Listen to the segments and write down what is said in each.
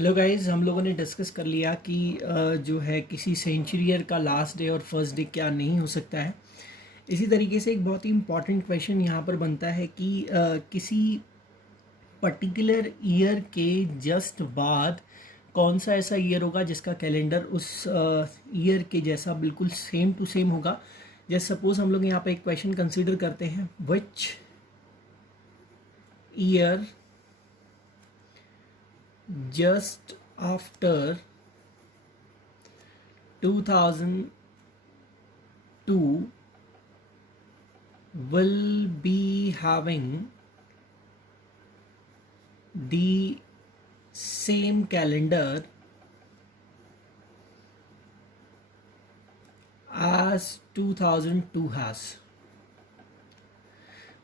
Hello guys, हम लोगों ने डिस्कस कर लिया कि जो है किसी सेंचुरी ईयर का लास्ट डे और फर्स्ट डे क्या नहीं हो सकता है। इसी तरीके से एक बहुत ही इम्पॉर्टेंट क्वेश्चन यहाँ पर बनता है कि किसी पर्टिकुलर ईयर के जस्ट बाद कौन सा ऐसा ईयर होगा जिसका कैलेंडर उस ईयर के जैसा बिल्कुल सेम टू सेम होगा। जैसे सपोज हम लोग यहाँ पर एक क्वेश्चन कंसिडर करते हैं, which year just after 2002 will be having the same calendar as 2002 has।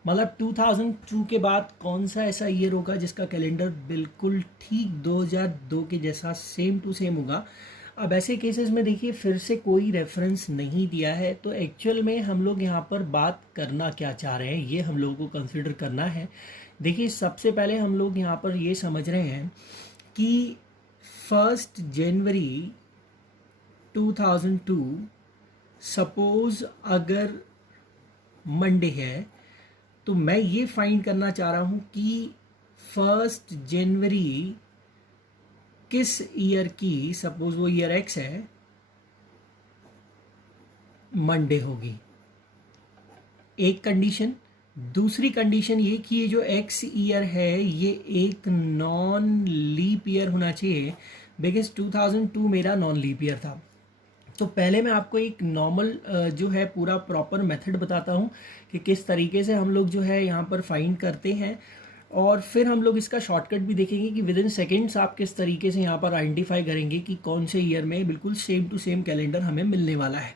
मतलब 2002 के बाद कौन सा ऐसा ईयर होगा जिसका कैलेंडर बिल्कुल ठीक 2002 के जैसा सेम टू सेम होगा। अब ऐसे केसेस में देखिए फिर से कोई रेफरेंस नहीं दिया है, तो एक्चुअल में हम लोग यहाँ पर बात करना क्या चाह रहे हैं ये हम लोगों को कंसिडर करना है। देखिए सबसे पहले हम लोग यहाँ पर ये समझ रहे हैं कि 1 जनवरी 2002 सपोज अगर मंडे है तो मैं ये फाइंड करना चाह रहा हूँ कि 1 जनवरी किस ईयर की, सपोज वो ईयर एक्स है, मंडे होगी। एक कंडीशन। दूसरी कंडीशन ये कि ये जो एक्स ईयर है ये एक नॉन लीप ईयर होना चाहिए, बिकॉज 2002 मेरा नॉन लीप ईयर था। तो पहले मैं आपको एक नॉर्मल जो है पूरा प्रॉपर मेथड बताता हूँ कि किस तरीके से हम लोग जो है यहाँ पर फाइंड करते हैं, और फिर हम लोग इसका शॉर्टकट भी देखेंगे कि विद इन सेकेंड्स आप किस तरीके से यहाँ पर आइडेंटिफाई करेंगे कि कौन से ईयर में बिल्कुल सेम टू सेम कैलेंडर हमें मिलने वाला है।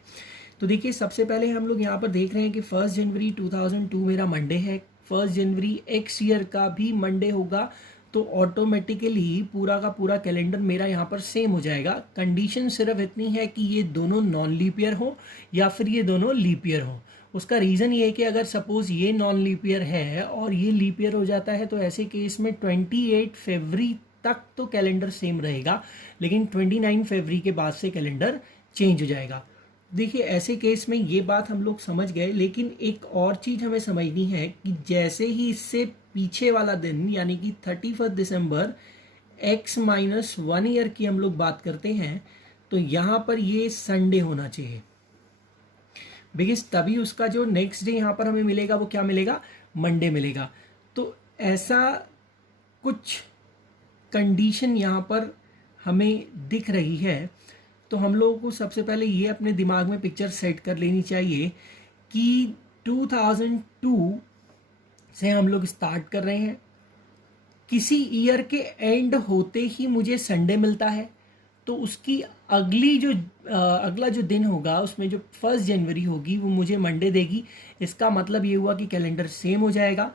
तो देखिए सबसे पहले हम लोग यहाँ पर देख रहे हैं कि 1 जनवरी 2002 मेरा मंडे है। 1 जनवरी एक्स ईयर का भी मंडे होगा, तो ऑटोमेटिकली पूरा का पूरा कैलेंडर मेरा यहाँ पर सेम हो जाएगा। कंडीशन सिर्फ इतनी है कि ये दोनों नॉन लीप ईयर हो या फिर ये दोनों लीप ईयर हो। उसका रीज़न ये है कि अगर सपोज ये नॉन लीप ईयर है और ये लीप ईयर हो जाता है तो ऐसे केस में 28 फरवरी तक तो कैलेंडर सेम रहेगा, लेकिन 29 फरवरी के बाद से कैलेंडर चेंज हो जाएगा। देखिए ऐसे केस में ये बात हम लोग समझ गए, लेकिन एक और चीज़ हमें समझनी है कि जैसे ही इससे पीछे वाला दिन यानी कि 31 दिसंबर x-1 ईयर की हम लोग बात करते हैं तो यहाँ पर ये संडे होना चाहिए, बिकॉज तभी उसका जो नेक्स्ट डे यहाँ पर हमें मिलेगा वो क्या मिलेगा, मंडे मिलेगा। तो ऐसा कुछ कंडीशन यहाँ पर हमें दिख रही है। तो हम लोगों को सबसे पहले ये अपने दिमाग में पिक्चर सेट कर लेनी चाहिए कि 2002 से हम लोग स्टार्ट कर रहे हैं, किसी ईयर के एंड होते ही मुझे संडे मिलता है, तो उसकी अगला जो दिन होगा उसमें जो 1 जनवरी होगी वो मुझे मंडे देगी। इसका मतलब ये हुआ कि कैलेंडर सेम हो जाएगा।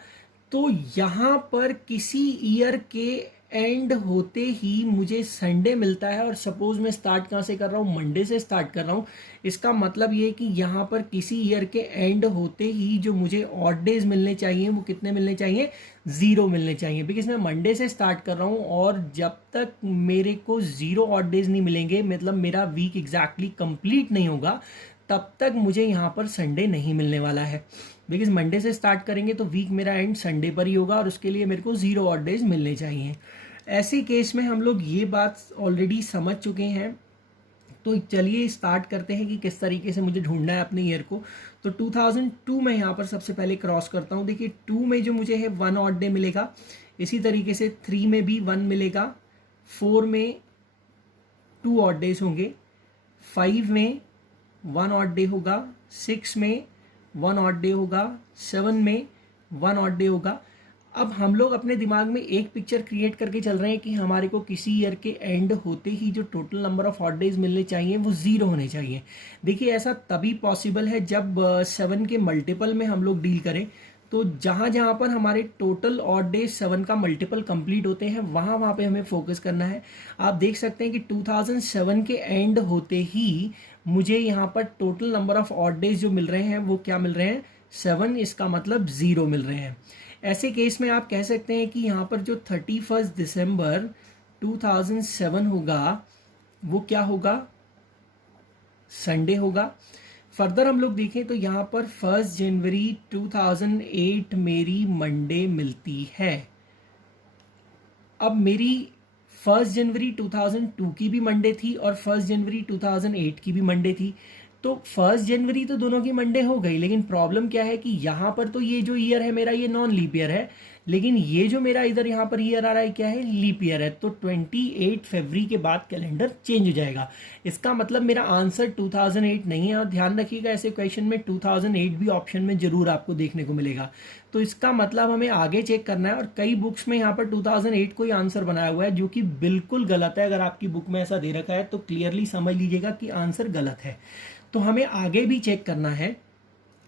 तो यहाँ पर किसी ईयर के एंड होते ही मुझे संडे मिलता है, और सपोज मैं स्टार्ट कहाँ से कर रहा हूँ, मंडे से स्टार्ट कर रहा हूँ। इसका मतलब ये कि यहाँ पर किसी ईयर के एंड होते ही जो मुझे ऑड डेज मिलने चाहिए वो कितने मिलने चाहिए, 0 मिलने चाहिए, बिकॉज मैं मंडे से स्टार्ट कर रहा हूँ और जब तक मेरे को 0 ऑड डेज नहीं मिलेंगे, मतलब मेरा वीक एग्जैक्टली कंप्लीट नहीं होगा, तब तक मुझे यहाँ पर संडे नहीं मिलने वाला है। बिकॉज मंडे से स्टार्ट करेंगे तो वीक मेरा एंड संडे पर ही होगा और उसके लिए मेरे को 0 ऑड डेज मिलने चाहिए। ऐसे केस में हम लोग ये बात ऑलरेडी समझ चुके हैं, तो चलिए स्टार्ट करते हैं कि किस तरीके से मुझे ढूंढना है अपने ईयर को। तो 2002 में यहाँ पर सबसे पहले क्रॉस करता हूँ। देखिए 2 में जो मुझे है 1 ऑड डे मिलेगा, इसी तरीके से 3 में भी 1 मिलेगा, 4 में 2 ऑड डेज होंगे, 5 में 1 ऑड डे होगा, 6 में 1 ऑड डे होगा, 7 में 1 ऑड डे होगा। अब हम लोग अपने दिमाग में एक पिक्चर क्रिएट करके चल रहे हैं कि हमारे को किसी ईयर के एंड होते ही जो total number of odd days मिलने चाहिए वो 0 होने चाहिए। देखिए ऐसा तभी पॉसिबल है जब 7 के मल्टीपल में हम लोग डील करें। तो जहाँ जहाँ पर हमारे टोटल ऑड डेज 7 का मल्टीपल कंप्लीट होते हैं वहाँ पे हमें फोकस करना है। आप देख सकते हैं कि 2007 के एंड होते ही मुझे यहाँ पर total number of odd days जो मिल रहे हैं वो क्या मिल रहे हैं, 7, इसका मतलब 0 मिल रहे हैं। ऐसे केस में आप कह सकते हैं कि यहाँ पर जो 31 दिसंबर 2007 होगा वो क्या होगा, संडे होगा। फर्दर हम लोग देखें तो यहाँ पर 1 जनवरी 2008 मेरी मंडे मिलती है। अब मेरी 1 जनवरी 2002 की भी मंडे थी और 1 जनवरी 2008 की भी मंडे थी, तो 1 जनवरी तो दोनों की मंडे हो गई, लेकिन प्रॉब्लम क्या है कि यहाँ पर तो ये जो ईयर है मेरा ये नॉन लीप ईयर है, लेकिन ये जो मेरा इधर यहाँ पर ईयर आ रहा है क्या है, लीप ईयर है। तो 28 फरवरी के बाद कैलेंडर चेंज हो जाएगा। इसका मतलब मेरा आंसर 2008 नहीं है। और ध्यान रखिएगा ऐसे क्वेश्चन में 2008 भी ऑप्शन में जरूर आपको देखने को मिलेगा। तो इसका मतलब हमें आगे चेक करना है, और कई बुक्स में यहाँ पर 2008 को ही आंसर बनाया हुआ है, जो कि बिल्कुल गलत है। अगर आपकी बुक में ऐसा दे रखा है तो क्लियरली समझ लीजिएगा कि आंसर गलत है। तो हमें आगे भी चेक करना है।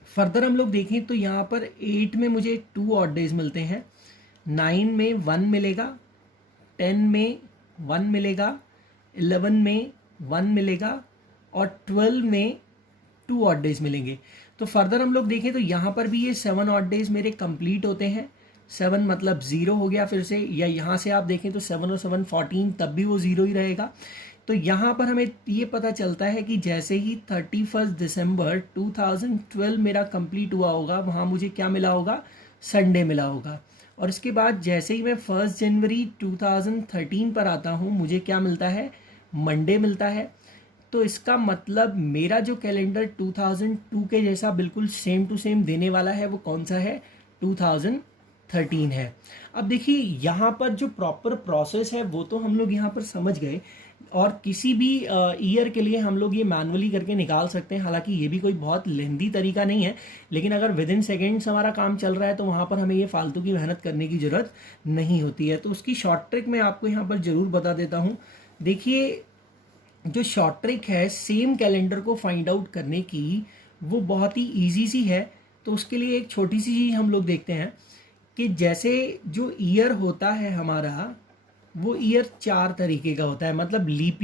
फर्दर हम लोग देखें तो यहाँ पर 8 में मुझे 2 ऑड डेज मिलते हैं, 9 में 1 मिलेगा, 10 में 1 मिलेगा, 11 में 1 मिलेगा और 12 में 2 ऑड डेज मिलेंगे। तो फर्दर हम लोग देखें तो यहाँ पर भी ये 7 ऑड डेज मेरे कंप्लीट होते हैं। 7 मतलब 0 हो गया फिर से, या यहाँ से आप देखें तो 7 और 7 14, तब भी वो 0 ही रहेगा। तो यहाँ पर हमें ये पता चलता है कि जैसे ही 31 दिसंबर 2012 मेरा कंप्लीट हुआ होगा, वहाँ मुझे क्या मिला होगा, संडे मिला होगा। और इसके बाद जैसे ही मैं 1 जनवरी 2013 पर आता हूँ, मुझे क्या मिलता है, मंडे मिलता है। तो इसका मतलब मेरा जो कैलेंडर 2002 के जैसा बिल्कुल सेम टू सेम देने वाला है वो कौन सा है, 2013 है। अब देखिए यहाँ पर जो प्रॉपर प्रोसेस है वो तो हम लोग यहाँ पर समझ गए, और किसी भी ईयर के लिए हम लोग ये मैनुअली करके निकाल सकते हैं। हालांकि ये भी कोई बहुत लेंदी तरीका नहीं है, लेकिन अगर विद इन सेकेंड्स हमारा काम चल रहा है तो वहाँ पर हमें ये फालतू की मेहनत करने की ज़रूरत नहीं होती है। तो उसकी शॉर्ट ट्रिक मैं आपको यहाँ पर ज़रूर बता देता हूँ। देखिए जो शॉर्ट ट्रिक है सेम कैलेंडर को फाइंड आउट करने की, वो बहुत ही ईजी सी है। तो उसके लिए एक छोटी सी चीज़ हम लोग देखते हैं कि जैसे जो ईयर होता है हमारा, वो ईयर 4 तरीके का होता है। मतलब लीप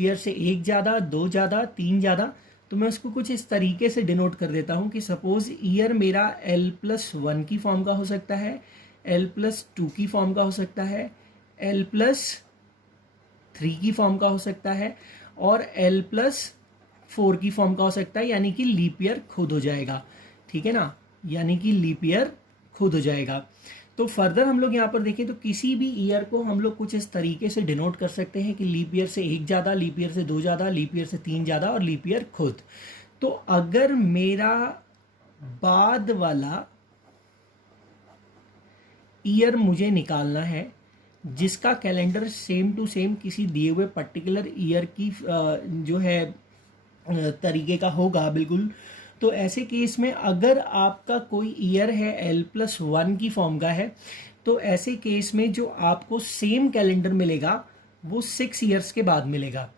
ईयर से 1 ज़्यादा, 2 ज़्यादा, 3 ज़्यादा। तो मैं उसको कुछ इस तरीके से डिनोट कर देता हूँ कि सपोज ईयर मेरा L+1 की फॉर्म का हो सकता है, L+2 की फॉर्म का हो सकता है, L+3 की फॉर्म का हो सकता है और L+4 की फॉर्म का हो सकता है। यानी कि लीप ईयर खुद हो जाएगा, ठीक है ना, यानी कि लीप ईयर खुद हो जाएगा। तो फर्दर हम लोग यहाँ पर देखें तो किसी भी ईयर को हम लोग कुछ इस तरीके से डिनोट कर सकते हैं कि लीप ईयर से 1 ज़्यादा, लीप ईयर से 2 ज़्यादा, लीप ईयर से 3 ज़्यादा और लीप ईयर खुद। तो अगर मेरा बाद वाला ईयर मुझे निकालना है जिसका कैलेंडर सेम टू सेम किसी दिए हुए पर्टिकुलर ईयर की जो है तरीके का होगा बिल्कुल, तो ऐसे केस में अगर आपका कोई ईयर है L+1 की फॉर्म का है, तो ऐसे केस में जो आपको सेम कैलेंडर मिलेगा वो 6 ईयर्स के बाद मिलेगा।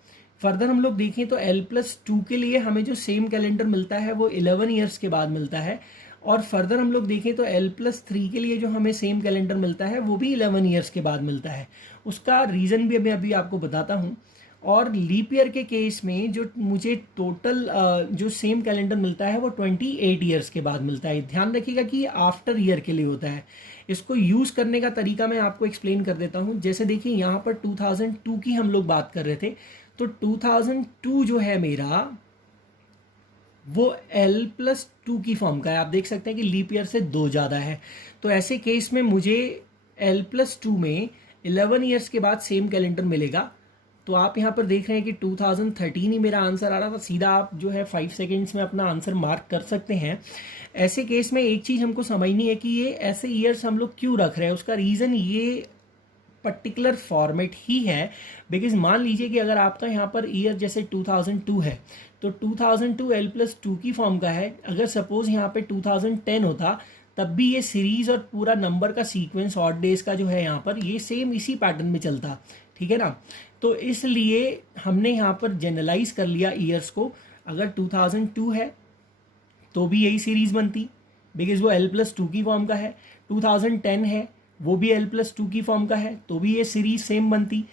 फर्दर हम लोग देखें तो L+2 के लिए हमें जो सेम कैलेंडर मिलता है वो 11 ईयर्स के बाद मिलता है, और फर्दर हम लोग देखें तो L+3 के लिए जो हमें सेम कैलेंडर मिलता है वो भी 11 ईयर्स के बाद मिलता है। उसका रीज़न भी मैं अभी आपको बताता हूँ। और लीप ईयर के केस में जो मुझे टोटल जो सेम कैलेंडर मिलता है वो 28 ईयर्स के बाद मिलता है। ध्यान रखिएगा कि ये आफ्टर ईयर के लिए होता है। इसको यूज़ करने का तरीका मैं आपको एक्सप्लेन कर देता हूँ। जैसे देखिए यहाँ पर 2002 की हम लोग बात कर रहे थे, तो 2002 जो है मेरा वो L+2 की फॉर्म का है। आप देख सकते हैं कि लीप ईयर से 2 ज़्यादा है। तो ऐसे केस में मुझे L+2 में 11 ईयर्स के बाद सेम कैलेंडर मिलेगा। तो आप यहाँ पर देख रहे हैं कि 2013 ही मेरा आंसर आ रहा था। सीधा आप जो है 5 सेकेंड्स में अपना आंसर मार्क कर सकते हैं। ऐसे केस में एक चीज़ हमको समझनी है कि ये ऐसे ईयर्स हम लोग क्यों रख रहे हैं। उसका रीज़न ये पर्टिकुलर फॉर्मेट ही है। बिकॉज मान लीजिए कि अगर आपका यहाँ पर ईयर जैसे 2002 है, तो 2002 L+2 की फॉर्म का है। अगर सपोज यहाँ पे 2010 होता, तब भी ये सीरीज और पूरा नंबर का सीक्वेंस ऑड डेज का जो है यहाँ पर ये सेम इसी पैटर्न में चलता, ठीक है ना। तो इसलिए हमने यहाँ पर जनरलाइज कर लिया ईयर्स को। अगर 2002 है तो भी यही सीरीज बनती, बिकॉज वो L+2 की फॉर्म का है। 2010 है, वो भी L+2 की फॉर्म का है, तो भी ये सीरीज सेम बनती।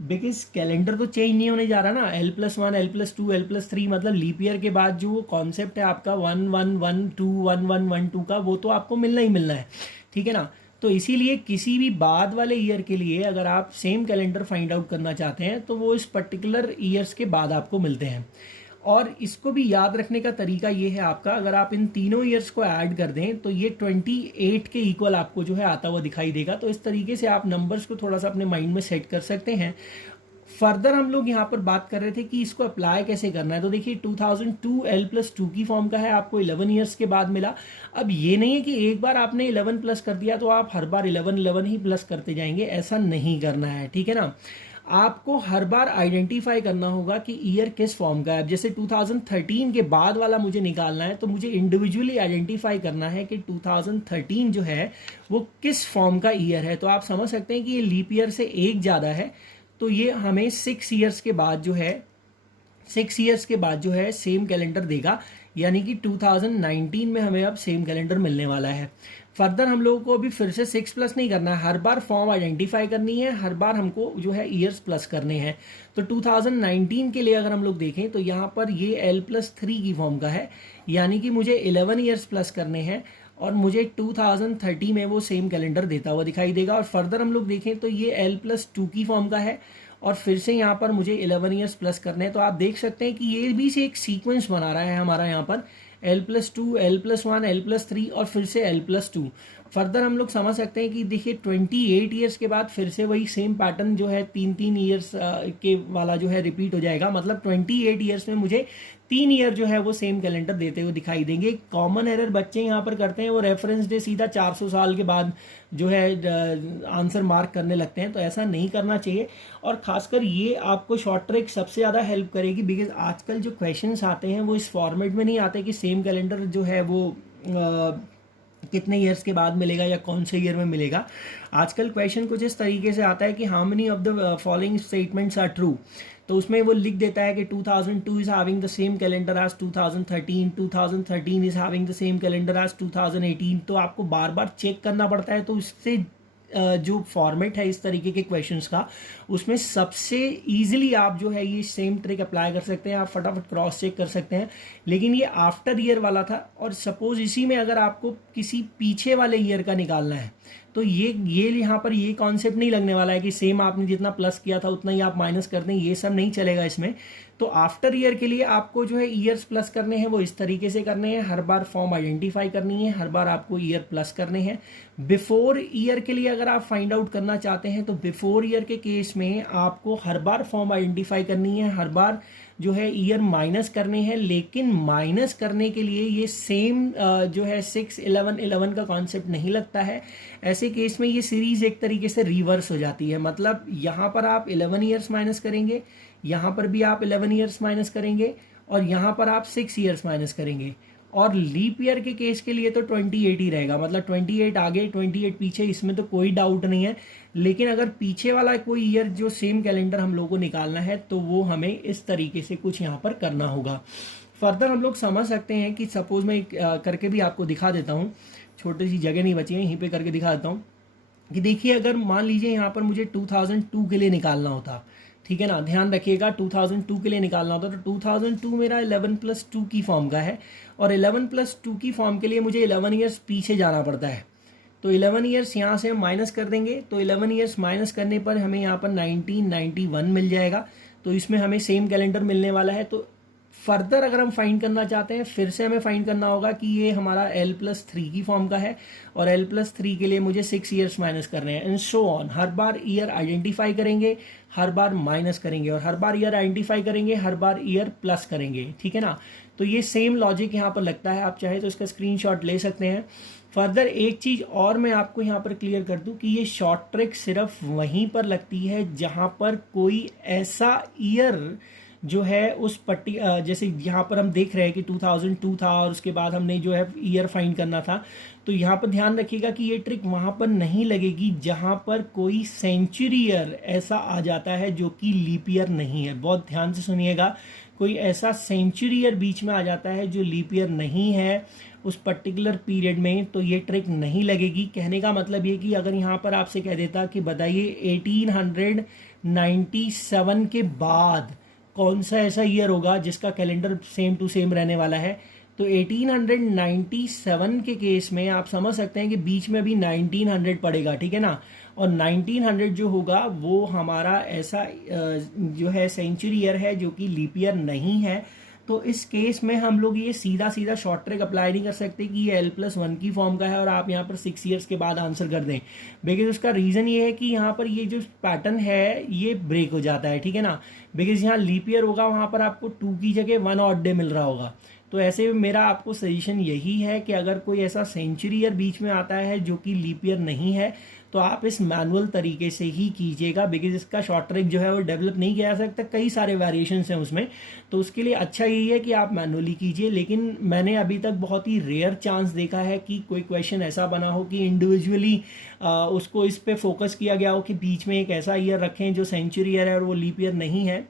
बिकॉज कैलेंडर तो चेंज नहीं होने जा रहा ना। L+1, L+2, L+3 मतलब लीप ईयर के बाद जो कॉन्सेप्ट है आपका 1112 1112 का, वो तो आपको मिलना ही मिलना है, ठीक है ना। तो इसीलिए किसी भी बाद वाले ईयर के लिए अगर आप सेम कैलेंडर फाइंड आउट करना चाहते हैं तो वो इस पर्टिकुलर ईयर्स के बाद आपको मिलते हैं। और इसको भी याद रखने का तरीका ये है आपका, अगर आप इन तीनों ईयर्स को ऐड कर दें तो ये 28 के इक्वल आपको जो है आता हुआ दिखाई देगा। तो इस तरीके से आप नंबर्स को थोड़ा सा अपने माइंड में सेट कर सकते हैं। फर्दर हम लोग यहाँ पर बात कर रहे थे कि इसको अप्लाई कैसे करना है। तो देखिए 2002 L+2 की फॉर्म का है, आपको 11 ईयर्स के बाद मिला। अब ये नहीं है कि एक बार आपने 11 प्लस कर दिया तो आप हर बार 11 ही प्लस करते जाएंगे, ऐसा नहीं करना है, ठीक है ना। आपको हर बार आइडेंटिफाई करना होगा कि ईयर किस फॉर्म का है। जैसे 2013 के बाद वाला मुझे निकालना है तो मुझे इंडिविजुअली आइडेंटिफाई करना है कि 2013 जो है वो किस फॉर्म का ईयर है। तो आप समझ सकते हैं कि ये लीप ईयर से एक ज़्यादा है, तो ये हमें 6 ईयर्स के बाद जो है सेम कैलेंडर देगा, यानी कि 2019 में हमें अब सेम कैलेंडर मिलने वाला है। फर्दर हम लोगों को अभी फिर से 6 प्लस नहीं करना है, हर बार फॉर्म आइडेंटिफाई करनी है, हर बार हमको जो है ईयर्स प्लस करने हैं। तो 2019 के लिए अगर हम लोग देखें तो यहाँ पर ये L+3 की फॉर्म का है, यानी कि मुझे 11 ईयर्स प्लस करने हैं और मुझे 2030 में वो सेम कैलेंडर देता हुआ दिखाई देगा। और फर्दर हम लोग देखें तो ये L+2 की फॉर्म का है और फिर से यहाँ पर मुझे 11 ईयर्स प्लस करने हैं। तो आप देख सकते हैं कि ये भी से एक सीक्वेंस बना रहा है हमारा यहाँ पर L+2, L+1, L+3 और फिर से L+2। फर्दर हम लोग समझ सकते हैं कि देखिए 28 ईयर्स के बाद फिर से वही सेम पैटर्न जो है 3 ईयर्स के वाला जो है रिपीट हो जाएगा। मतलब 28 ईयर्स में मुझे 3 ईयर जो है वो सेम कैलेंडर देते हुए दिखाई देंगे। कॉमन एरर बच्चे यहाँ पर करते हैं, वो रेफरेंस डे सीधा 400 साल के बाद जो है आंसर मार्क करने लगते हैं, तो ऐसा नहीं करना चाहिए। और खासकर ये आपको शॉर्ट ट्रिक सबसे ज़्यादा हेल्प करेगी, बिकॉज आजकल जो क्वेश्चंस आते हैं वो इस फॉर्मेट में नहीं आते कि सेम कैलेंडर जो है वो कितने ईयर्स के बाद मिलेगा या कौन से ईयर में मिलेगा। आजकल क्वेश्चन कुछ इस तरीके से आता है कि how many of the following statements are true, तो उसमें वो लिख देता है कि 2002 is having the same calendar as 2013, 2013 is having the same calendar as 2018। तो आपको बार बार चेक करना पड़ता है। तो इससे जो फॉर्मेट है इस तरीके के क्वेश्चंस का, उसमें सबसे इजीली आप जो है ये सेम ट्रिक अप्लाई कर सकते हैं, आप फटाफट क्रॉस चेक कर सकते हैं। लेकिन ये आफ्टर ईयर वाला था, और सपोज इसी में अगर आपको किसी पीछे वाले ईयर का निकालना है तो ये यहाँ पर ये कॉन्सेप्ट नहीं लगने वाला है कि सेम आपने जितना प्लस किया था उतना ही आप माइनस कर दें, ये सब नहीं चलेगा इसमें। तो आफ्टर ईयर के लिए आपको जो है ईयर्स प्लस करने हैं वो इस तरीके से करने हैं, हर बार फॉर्म आइडेंटिफाई करनी है, हर बार आपको ईयर प्लस करने हैं। बिफोर ईयर के लिए अगर आप फाइंड आउट करना चाहते हैं तो बिफोर ईयर के केस में आपको हर बार फॉर्म आइडेंटिफाई करनी है, हर बार जो है ईयर माइनस करने हैं। लेकिन माइनस करने के लिए ये सेम जो है 6, 11, 11 का कॉन्सेप्ट नहीं लगता है। ऐसे केस में ये सीरीज एक तरीके से रिवर्स हो जाती है, मतलब यहाँ पर आप 11 ईयर्स माइनस करेंगे, यहाँ पर भी आप 11 ईयर्स माइनस करेंगे और यहाँ पर आप 6 ईयर्स माइनस करेंगे। और लीप ईयर के केस के लिए तो 28 ही रहेगा, मतलब 28 आगे 28 पीछे, इसमें तो कोई डाउट नहीं है। लेकिन अगर पीछे वाला कोई ईयर जो सेम कैलेंडर हम लोगों को निकालना है तो वो हमें इस तरीके से कुछ यहाँ पर करना होगा। फर्दर हम लोग समझ सकते हैं कि सपोज मैं करके भी आपको दिखा देता हूँ, छोटी सी जगह नहीं बची है, यहीं पे करके दिखा देता हूँ कि देखिए अगर मान लीजिए यहाँ पर मुझे 2002 के लिए निकालना होता, ठीक है ना, ध्यान रखिएगा 2002 के लिए निकालना होता तो 2002 मेरा 11+2 की फॉर्म का है और 11+2 की फॉर्म के लिए मुझे 11 ईयर्स पीछे जाना पड़ता है। तो 11 ईयर्स यहाँ से हम माइनस कर देंगे, तो 11 ईयर्स माइनस करने पर हमें यहाँ पर 1991 मिल जाएगा। तो इसमें हमें सेम कैलेंडर मिलने वाला है। तो फर्दर अगर हम फाइंड करना चाहते हैं, फिर से हमें फाइंड करना होगा कि ये हमारा L+3 की फॉर्म का है और L+3 के लिए मुझे 6 ईयर्स माइनस करने हैं, and so on. Her bar year identify करेंगे, हर बार माइनस करेंगे, और हर बार ईयर आइडेंटिफाई करेंगे, हर बार ईयर प्लस करेंगे, ठीक है ना। तो ये सेम लॉजिक यहाँ पर लगता है, आप चाहे तो इसका स्क्रीनशॉट ले सकते हैं। फर्दर एक चीज़ और मैं आपको यहाँ पर क्लियर कर दूँ कि ये शॉर्ट ट्रिक सिर्फ वहीं पर लगती है जहाँ पर कोई ऐसा ईयर जो है उस जैसे यहाँ पर हम देख रहे हैं कि 2002 था और उसके बाद हमने जो है ईयर फाइंड करना था। तो यहाँ पर ध्यान रखिएगा कि ये ट्रिक वहाँ पर नहीं लगेगी जहाँ पर कोई सेंचुरी ईयर ऐसा आ जाता है जो कि लीप ईयर नहीं है। बहुत ध्यान से सुनिएगा, कोई ऐसा सेंचुरी ईयर बीच में आ जाता है जो लीप ईयर नहीं है उस पर्टिकुलर पीरियड में, तो ये ट्रिक नहीं लगेगी। कहने का मतलब ये कि अगर यहाँ पर आपसे कह देता कि बताइए 1897 के बाद कौन सा ऐसा ईयर होगा जिसका कैलेंडर सेम टू सेम रहने वाला है, तो 1897 के केस में आप समझ सकते हैं कि बीच में अभी 1900 पड़ेगा, ठीक है ना। और 1900 जो होगा वो हमारा ऐसा जो है सेंचुरी ईयर है जो कि लीप ईयर नहीं है। तो इस केस में हम लोग ये सीधा सीधा शॉर्ट ट्रिक अप्लाई नहीं कर सकते कि ये L+1 की फॉर्म का है और आप यहाँ पर 6 ईयर्स के बाद आंसर कर दें। बिकॉज उसका रीज़न ये है कि यहाँ पर ये जो पैटर्न है ये ब्रेक हो जाता है, ठीक है ना। बिकॉज यहाँ लीप ईयर होगा, वहाँ पर आपको 2 की जगह 1 ऑड डे मिल रहा होगा। तो ऐसे में मेरा आपको सजेशन यही है कि अगर कोई ऐसा सेंचुरी ईयर बीच में आता है जो कि लीप ईयर नहीं है तो आप इस मैनुअल तरीके से ही कीजिएगा। बिकॉज इसका शॉर्ट ट्रिक जो है वो डेवलप नहीं किया जा सकता, कई सारे वेरिएशंस हैं उसमें। तो उसके लिए अच्छा यही है कि आप मैनुअली कीजिए। लेकिन मैंने अभी तक बहुत ही रेयर चांस देखा है कि कोई क्वेश्चन ऐसा बना हो कि इंडिविजुअली उसको इस पे फोकस किया गया हो कि बीच में एक ऐसा ईयर रखें जो सेंचुरी ईयर है और वो लीप ईयर नहीं है।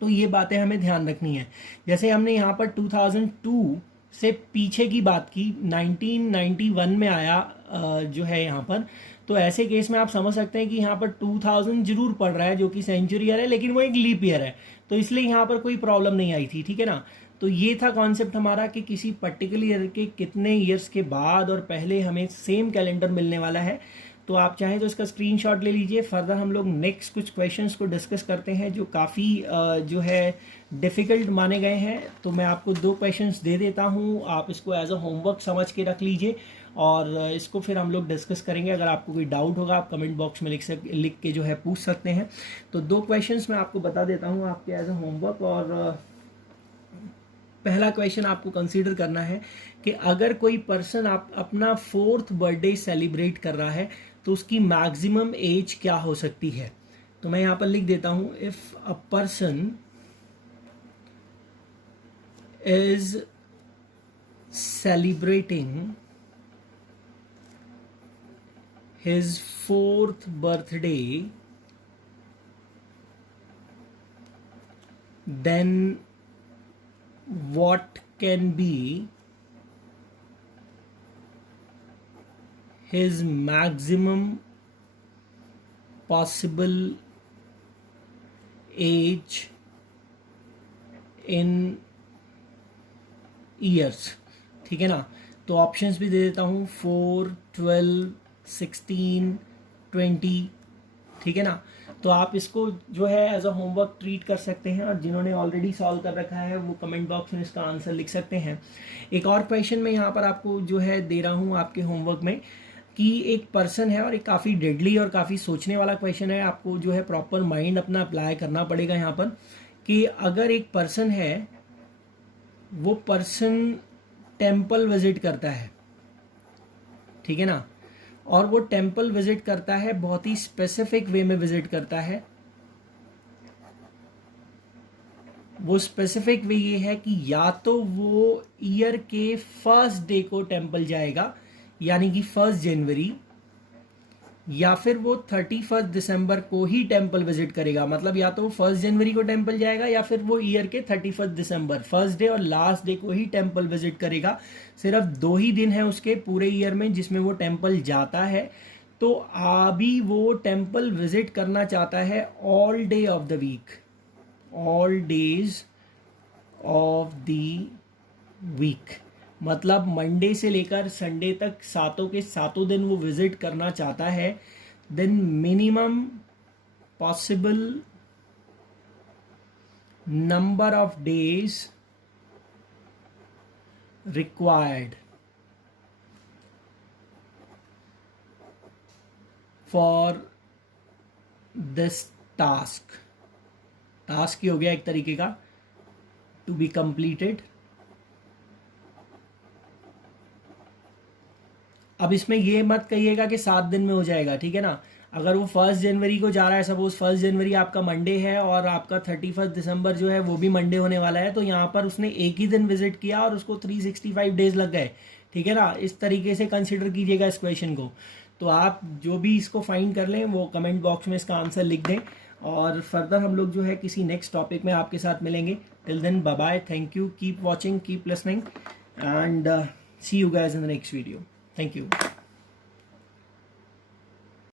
तो ये बातें हमें ध्यान रखनी है। जैसे हमने यहाँ पर 2002 से पीछे की बात की, 1991 में आया जो है यहाँ पर। तो ऐसे केस में आप समझ सकते हैं कि यहाँ पर 2000 जरूर पड़ रहा है जो कि सेंचुरी ईयर है, लेकिन वो एक लीप ईयर है, तो इसलिए यहाँ पर कोई प्रॉब्लम नहीं आई थी, ठीक है ना। तो ये था कॉन्सेप्ट हमारा कि किसी पर्टिकुलर ईयर के कितने ईयर्स के बाद और पहले हमें सेम कैलेंडर मिलने वाला है। तो आप चाहें तो इसका स्क्रीनशॉट ले लीजिए। फर्दर हम लोग नेक्स्ट कुछ क्वेश्चंस को डिस्कस करते हैं जो काफ़ी जो है डिफ़िकल्ट माने गए हैं। तो मैं आपको 2 क्वेश्चंस दे देता हूं, आप इसको एज अ होमवर्क समझ के रख लीजिए और इसको फिर हम लोग डिस्कस करेंगे। अगर आपको कोई डाउट होगा आप कमेंट बॉक्स में लिख के जो है पूछ सकते हैं। तो 2 क्वेश्चंस मैं आपको बता देता हूँ आपके एज अ होमवर्क। और पहला क्वेश्चन आपको कंसीडर करना है कि अगर कोई पर्सन आप अपना 4th बर्थडे सेलिब्रेट कर रहा है तो उसकी मैक्सिमम एज क्या हो सकती है। तो मैं यहां पर लिख देता हूं, if a person is celebrating his 4th birthday then what can be his maximum possible age in years, ठीक है ना। तो ऑप्शंस भी दे देता हूँ, 4, 12, 16, 20, ठीक है ना। तो आप इसको जो है एज अ होमवर्क ट्रीट कर सकते हैं और जिन्होंने ऑलरेडी सॉल्व कर रखा है वो कमेंट बॉक्स में इसका आंसर लिख सकते हैं। एक और क्वेश्चन मैं यहाँ पर आपको जो है दे रहा हूँ आपके होमवर्क में कि एक पर्सन है और एक काफ़ी डेडली और काफ़ी सोचने वाला क्वेश्चन है। आपको जो है प्रॉपर माइंड अपना अप्लाई करना पड़ेगा यहाँ पर कि अगर एक पर्सन है, वो पर्सन टेम्पल विजिट करता है, ठीक है ना, और वो टेम्पल विजिट करता है बहुत ही स्पेसिफिक वे में विजिट करता है। वो स्पेसिफिक वे ये है कि या तो वो ईयर के फर्स्ट डे को टेम्पल जाएगा यानी कि 1 जनवरी, या फिर वो 31 दिसंबर को ही टेम्पल विजिट करेगा। मतलब या तो वो 1 जनवरी को टेम्पल जाएगा या फिर वो ईयर के 31 दिसंबर, फर्स्ट डे और लास्ट डे को ही टेम्पल विजिट करेगा। सिर्फ 2 ही दिन है उसके पूरे ईयर में जिसमें वो टेम्पल जाता है। तो अभी वो टेम्पल विजिट करना चाहता है all day of the week, all days of the week, मतलब मंडे से लेकर संडे तक सातों के सातों दिन वो विजिट करना चाहता है। Then minimum possible number of days required for this task, task ही हो गया एक तरीके का, टू बी कंप्लीटेड। अब इसमें ये मत कहिएगा कि 7 दिन में हो जाएगा, ठीक है ना। अगर वो 1 जनवरी को जा रहा है, सपोज 1 जनवरी आपका मंडे है और आपका 31 दिसंबर जो है वो भी मंडे होने वाला है, तो यहाँ पर उसने एक ही दिन विजिट किया और उसको 365 डेज लग गए, ठीक है ना। इस तरीके से कंसिडर कीजिएगा इस क्वेश्चन को। तो आप जो भी इसको फाइंड कर लें वो कमेंट बॉक्स में इसका आंसर लिख दें और फर्दर हम लोग जो है किसी नेक्स्ट टॉपिक में आपके साथ मिलेंगे। Till then bye bye, thank you, keep watching, keep listening and see you guys in the next video. Thank you.